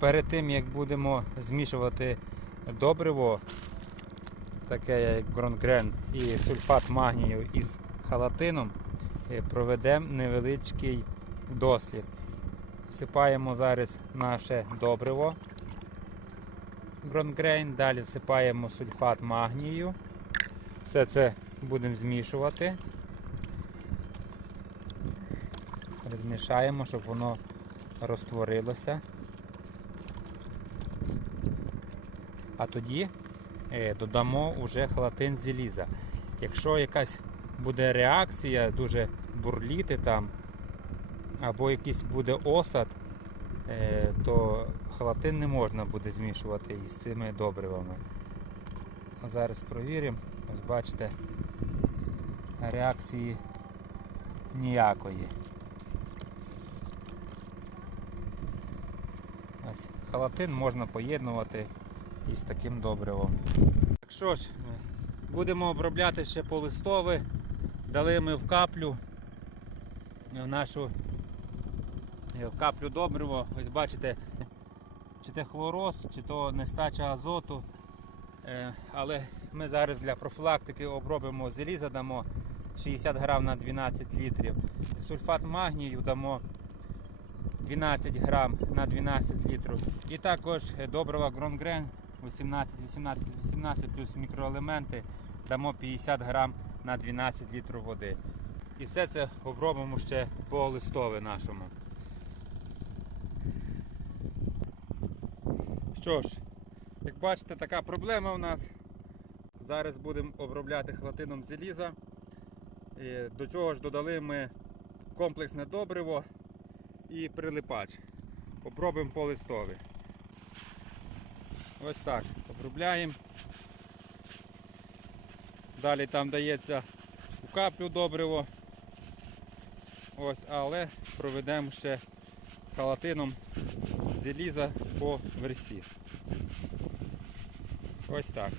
Перед тим як будемо змішувати добриво, таке як гронгрен і сульфат магнію із халатином, е, проведемо невеличкий дослід. Всипаємо зараз наше добриво гронгрейн, далі всипаємо сульфат магнію. Все це будемо змішувати. Розмішаємо, щоб воно розтворилося. А тоді е, додамо вже халатин заліза. Якщо якась буде реакція, дуже бурліти там, або якийсь буде осад, е, то халатин не можна буде змішувати із цими добривами. Зараз провіримо. Ось бачите, реакції ніякої. Ось халатин можна поєднувати із таким добривом. Так що ж, будемо обробляти ще по листове. Дали ми в каплю в нашу е, в каплю добриво. Ось бачите, чи це хлороз, чи то нестача азоту. Е, Але ми зараз для профілактики обробимо заліза, дамо 60 грам на 12 літрів. Сульфат магнію дамо 12 грам на 12 літрів. І також е, добрива Гронгрен 18, 18, 18 плюс мікроелементи дамо 50 грам на 12 літрів води. І все це обробимо ще по листові нашому. Що ж, як бачите, така проблема у нас. Зараз будемо обробляти хлатином заліза. І До цього ж додали ми комплексне добриво і прилипач. Попробуємо по листові. Ось так. Обробляємо. Далі там дається у каплю добриво. Ось, але проведемо ще халатином заліза по версі. Ось так.